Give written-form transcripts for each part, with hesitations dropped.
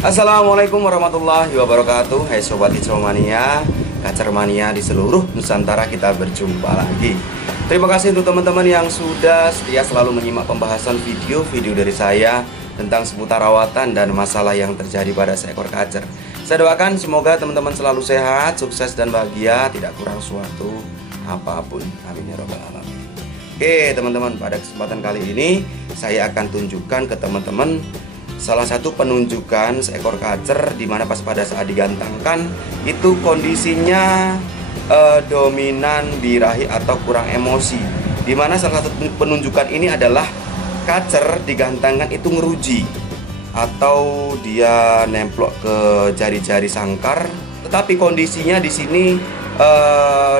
Assalamualaikum warahmatullahi wabarakatuh. Hai Sobat Hitsomania, Kacermania di seluruh Nusantara, kita berjumpa lagi. Terima kasih untuk teman-teman yang sudah setia selalu menyimak pembahasan video-video dari saya tentang seputar rawatan dan masalah yang terjadi pada seekor kacer. Saya doakan semoga teman-teman selalu sehat, sukses dan bahagia, tidak kurang suatu apapun. Amin ya robbal alamin. Oke teman-teman, pada kesempatan kali ini saya akan tunjukkan ke teman-teman salah satu penunjukan seekor kacer di mana pas pada saat digantangkan itu kondisinya dominan birahi atau kurang emosi. Di mana salah satu penunjukan ini adalah kacer digantangkan itu ngeruji atau dia nemplok ke jari-jari sangkar, tetapi kondisinya di sini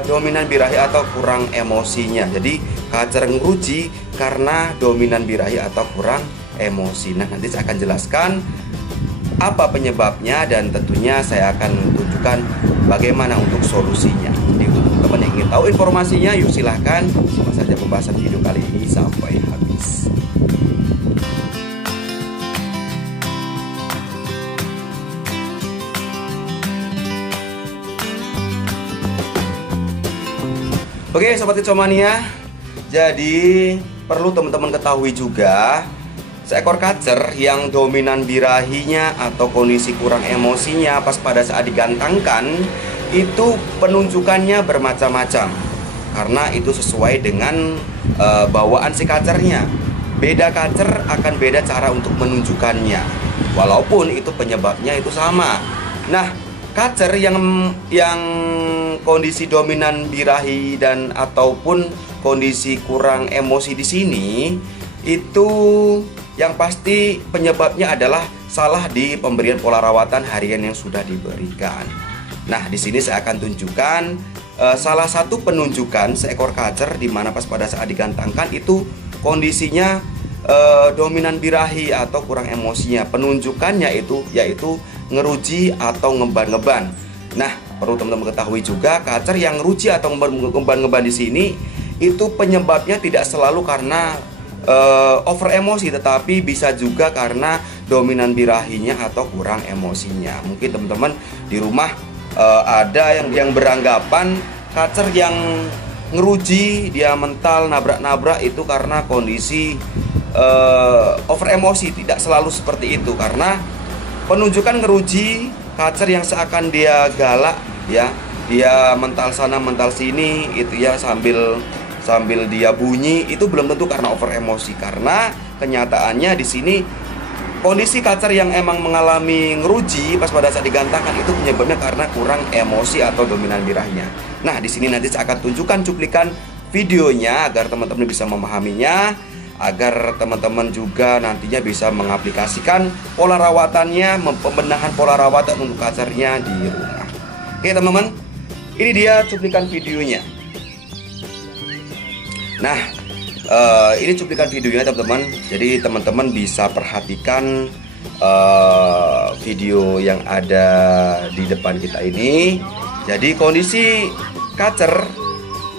dominan birahi atau kurang emosinya. Jadi kacer ngeruji karena dominan birahi atau kurang emosi. Nah, nanti saya akan jelaskan apa penyebabnya dan tentunya saya akan tunjukkan bagaimana untuk solusinya. Jadi untuk teman-teman yang ingin tahu informasinya, yuk silahkan simak saja pembahasan video kali ini sampai habis. Oke Sobat Hitsomania, jadi perlu teman-teman ketahui juga seekor kacer yang dominan birahinya atau kondisi kurang emosinya pas pada saat digantangkan itu penunjukannya bermacam-macam karena itu sesuai dengan bawaan si kacernya. Beda kacer akan beda cara untuk menunjukkannya walaupun itu penyebabnya itu sama. Nah, kacer yang kondisi dominan birahi dan ataupun kondisi kurang emosi di sini itu yang pasti penyebabnya adalah salah di pemberian pola rawatan harian yang sudah diberikan. Nah, di sini saya akan tunjukkan salah satu penunjukan seekor kacer di mana pas pada saat digantangkan itu kondisinya dominan birahi atau kurang emosinya. Penunjukannya itu yaitu ngeruji atau ngeban-ngeban. Nah, perlu teman-teman ketahui juga kacer yang ngeruji atau ngeban-ngeban di sini itu penyebabnya tidak selalu karena over emosi, tetapi bisa juga karena dominan birahinya atau kurang emosinya. Mungkin teman-teman di rumah ada yang beranggapan kacer yang ngeruji dia mental nabrak-nabrak itu karena kondisi over emosi. Tidak selalu seperti itu, karena penunjukan ngeruji kacer yang seakan dia galak ya, dia mental sana mental sini itu ya, sambil dia bunyi, itu belum tentu karena over emosi. Karena kenyataannya di sini kondisi kacer yang emang mengalami ngeruji pas pada saat digantangkan itu penyebabnya karena kurang emosi atau dominan birahinya. Nah, di sini nanti saya akan tunjukkan cuplikan videonya agar teman-teman bisa memahaminya, agar teman-teman juga nantinya bisa mengaplikasikan pola rawatannya, pembenahan pola rawatan untuk kacernya di rumah. Oke teman-teman, ini dia cuplikan videonya. Nah, ini cuplikan videonya teman-teman. Jadi teman-teman bisa perhatikan video yang ada di depan kita ini. Jadi kondisi kacer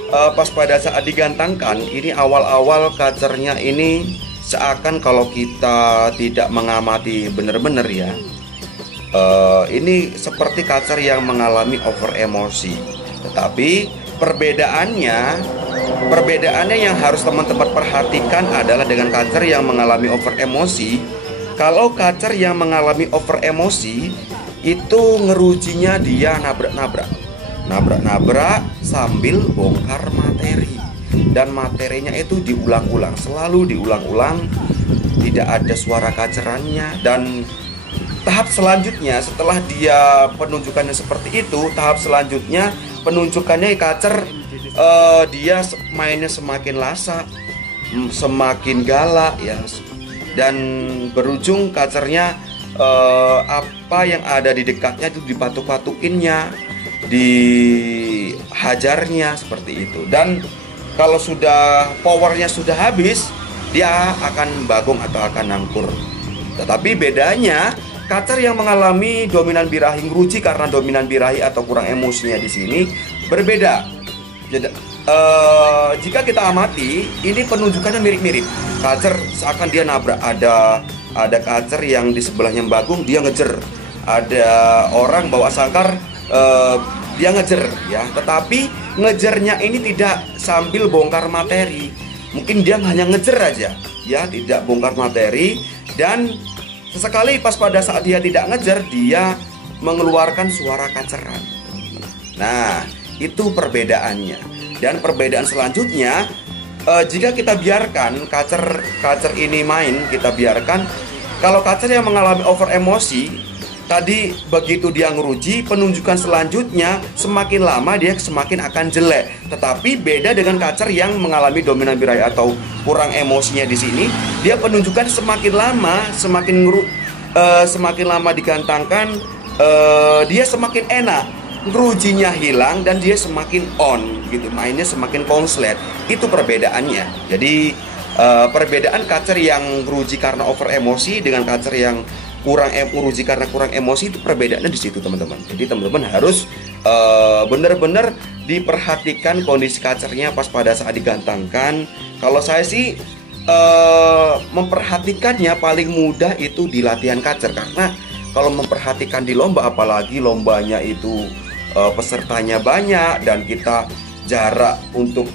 pas pada saat digantangkan ini, awal-awal kacernya ini seakan kalau kita tidak mengamati benar-benar ya, ini seperti kacer yang mengalami over emosi. Tetapi perbedaannya yang harus teman-teman perhatikan adalah dengan kacer yang mengalami over emosi. Kalau kacer yang mengalami over emosi itu ngerujinya dia nabrak-nabrak sambil bongkar materi, dan materinya itu diulang-ulang, selalu diulang-ulang, tidak ada suara kacerannya. Dan tahap selanjutnya setelah dia penunjukannya seperti itu, tahap selanjutnya penunjukannya kacer dia mainnya semakin lasak, semakin galak ya, dan berujung kacernya apa yang ada di dekatnya itu dipatuk-patukinnya, dihajarnya seperti itu. Dan kalau sudah powernya sudah habis, dia akan bagong atau akan nangkur. Tetapi bedanya kacer yang mengalami dominan birahi ngeruji karena dominan birahi atau kurang emosinya di sini berbeda. Jadi, jika kita amati, ini penunjukannya mirip-mirip. Kacer seakan dia nabrak, ada ada kacer yang di sebelahnya Bagong, dia ngejer. Ada orang bawa sangkar, dia ngejer ya. Tetapi ngejernya ini tidak sambil bongkar materi. Mungkin dia hanya ngejer aja ya, tidak bongkar materi. Dan sesekali pas pada saat dia tidak ngejer, dia mengeluarkan suara kaceran. Nah, itu perbedaannya. Dan perbedaan selanjutnya, jika kita biarkan kacer ini main, kita biarkan, kalau kacer yang mengalami over emosi tadi, begitu dia ngeruji, penunjukan selanjutnya semakin lama dia semakin akan jelek. Tetapi beda dengan kacer yang mengalami dominan birahi atau kurang emosinya di sini, dia penunjukan semakin lama, semakin lama digantangkan, dia semakin enak, ngerujinya hilang dan dia semakin on gitu, mainnya semakin konslet. Itu perbedaannya. Jadi perbedaan kacer yang ngeruji karena over emosi dengan kacer yang ngeruji karena kurang emosi, itu perbedaannya di situ teman-teman. Jadi teman-teman harus benar-benar diperhatikan kondisi kacernya pas pada saat digantangkan. Kalau saya sih memperhatikannya paling mudah itu di latihan kacer, karena kalau memperhatikan di lomba, apalagi lombanya itu pesertanya banyak dan kita jarak untuk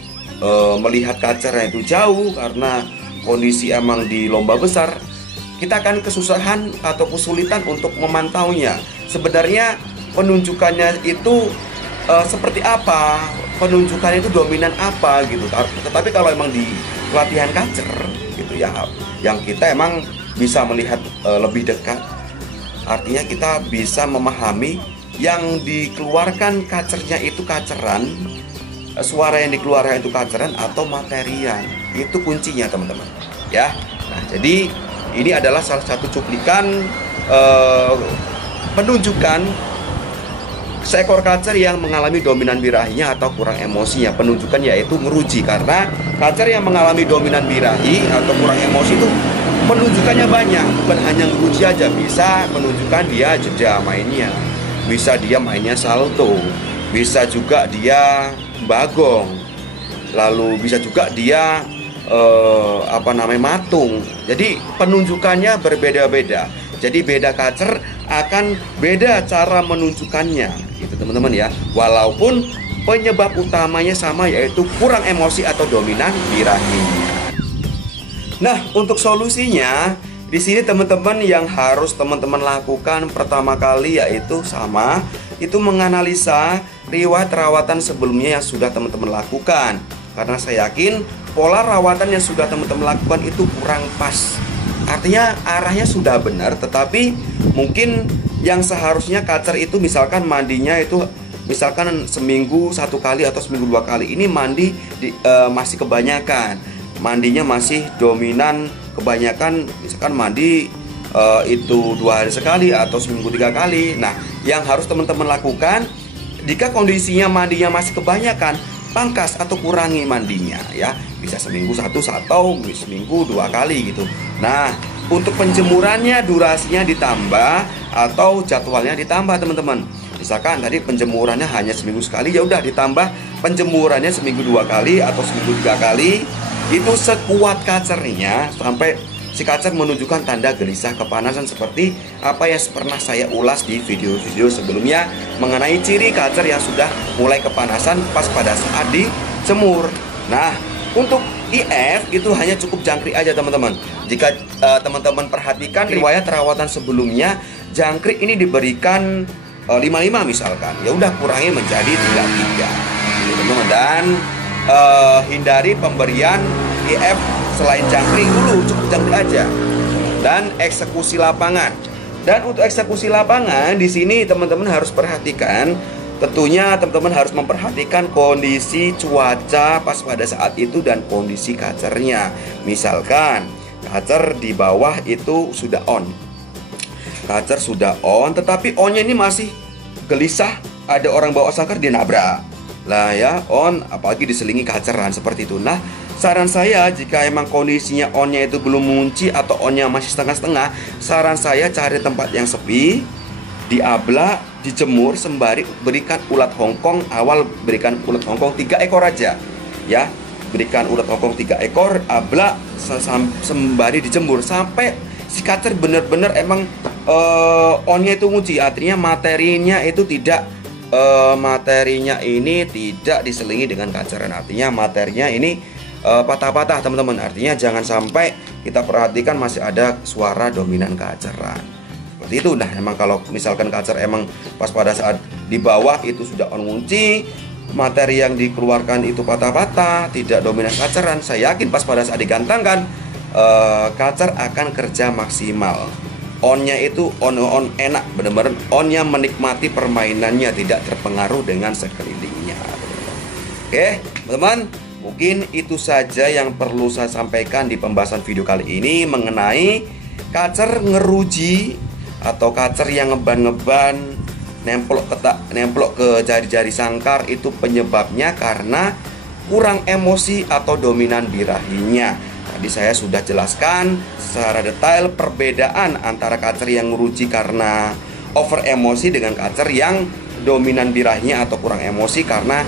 melihat kacernya itu jauh karena kondisi emang di lomba besar, kita akan kesusahan atau kesulitan untuk memantaunya. Sebenarnya penunjukannya itu seperti apa, penunjukannya itu dominan apa gitu. Tetapi kalau emang di latihan kacer gitu ya, yang kita emang bisa melihat lebih dekat, artinya kita bisa memahami yang dikeluarkan kacernya itu kaceran, suara yang dikeluarkan itu kaceran atau materian. Itu kuncinya teman-teman ya. Nah, jadi ini adalah salah satu cuplikan penunjukan seekor kacer yang mengalami dominan birahinya atau kurang emosinya. Penunjukan yaitu ngeruji, karena kacer yang mengalami dominan birahi atau kurang emosi itu penunjukannya banyak, bukan hanya ngeruji aja. Bisa penunjukan dia jeda mainnya, bisa dia mainnya salto, bisa juga dia bagong, lalu bisa juga dia matung. Jadi penunjukannya berbeda-beda. Jadi beda kacer akan beda cara menunjukkannya gitu teman-teman ya. Walaupun penyebab utamanya sama, yaitu kurang emosi atau dominan birahinya. Nah, untuk solusinya di sini teman-teman yang harus teman-teman lakukan pertama kali yaitu itu menganalisa riwayat rawatan sebelumnya yang sudah teman-teman lakukan. Karena saya yakin pola rawatan yang sudah teman-teman lakukan itu kurang pas. Artinya arahnya sudah benar, tetapi mungkin yang seharusnya kacer itu misalkan mandinya itu misalkan seminggu 1 kali atau seminggu 2 kali, ini mandi masih kebanyakan. Mandinya masih dominan kebanyakan, misalkan mandi itu 2 hari sekali atau seminggu 3 kali. Nah, yang harus teman-teman lakukan, jika kondisinya mandinya masih kebanyakan, pangkas atau kurangi mandinya ya. Bisa seminggu 1 atau seminggu 2 kali gitu. Nah, untuk penjemurannya durasinya ditambah atau jadwalnya ditambah teman-teman. Misalkan tadi penjemurannya hanya seminggu sekali, ya udah ditambah penjemurannya seminggu 2 kali atau seminggu 3 kali. Itu sekuat kacernya sampai si kacer menunjukkan tanda gelisah kepanasan, seperti apa yang pernah saya ulas di video-video sebelumnya mengenai ciri kacer yang sudah mulai kepanasan pas pada saat dijemur. Nah, untuk IF itu hanya cukup jangkrik aja teman-teman. Jika teman-teman perhatikan riwayat rawatan sebelumnya, jangkrik ini diberikan 55 misalkan, ya udah kurangi menjadi 33 teman-teman. Dan hindari pemberian IF selain jangkrik dulu, cukup jangkrik aja. Dan eksekusi lapangan. Dan untuk eksekusi lapangan di sini teman-teman harus perhatikan, tentunya teman-teman harus memperhatikan kondisi cuaca pas pada saat itu dan kondisi kacernya. Misalkan kacer di bawah itu sudah on, kacer sudah on, tetapi onnya ini masih gelisah, ada orang bawa sangkar dia nabrak lah ya, on apalagi diselingi kaceran seperti itu. Nah, saran saya jika emang kondisinya onnya itu belum mengunci atau onnya masih setengah-setengah, saran saya cari tempat yang sepi, diablak, dijemur sembari berikan ulat hongkong. Awal berikan ulat hongkong 3 ekor aja ya, berikan ulat hongkong 3 ekor, ablak sembari dijemur sampai si kacer bener-bener emang onnya itu ngunci, artinya materinya itu tidak materinya ini tidak diselingi dengan kaceran, artinya materinya ini patah-patah teman-teman. Artinya jangan sampai kita perhatikan masih ada suara dominan kaceran seperti itu. Nah emang kalau misalkan kacer emang pas pada saat di bawah itu sudah on ngunci, materi yang dikeluarkan itu patah-patah, tidak dominan kaceran, saya yakin pas pada saat digantangkan kacer akan kerja maksimal. Onnya itu on enak, benar-benar onnya menikmati permainannya, tidak terpengaruh dengan sekelilingnya. Oke teman-teman, mungkin itu saja yang perlu saya sampaikan di pembahasan video kali ini mengenai kacer ngeruji atau kacer yang ngeban-ngeban, nemplok ke jari-jari sangkar. Itu penyebabnya karena kurang emosi atau dominan birahinya. Tadi saya sudah jelaskan secara detail perbedaan antara kacer yang ngeruji karena over emosi dengan kacer yang dominan birahinya atau kurang emosi karena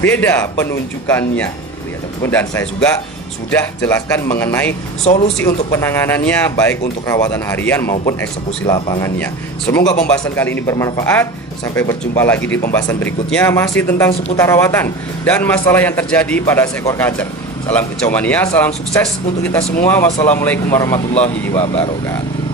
beda penunjukannya, ya teman-teman. Dan saya juga sudah jelaskan mengenai solusi untuk penanganannya, baik untuk rawatan harian maupun eksekusi lapangannya. Semoga pembahasan kali ini bermanfaat. Sampai berjumpa lagi di pembahasan berikutnya, masih tentang seputar rawatan dan masalah yang terjadi pada seekor kacer. Salam kicau mania, salam sukses untuk kita semua. Wassalamualaikum warahmatullahi wabarakatuh.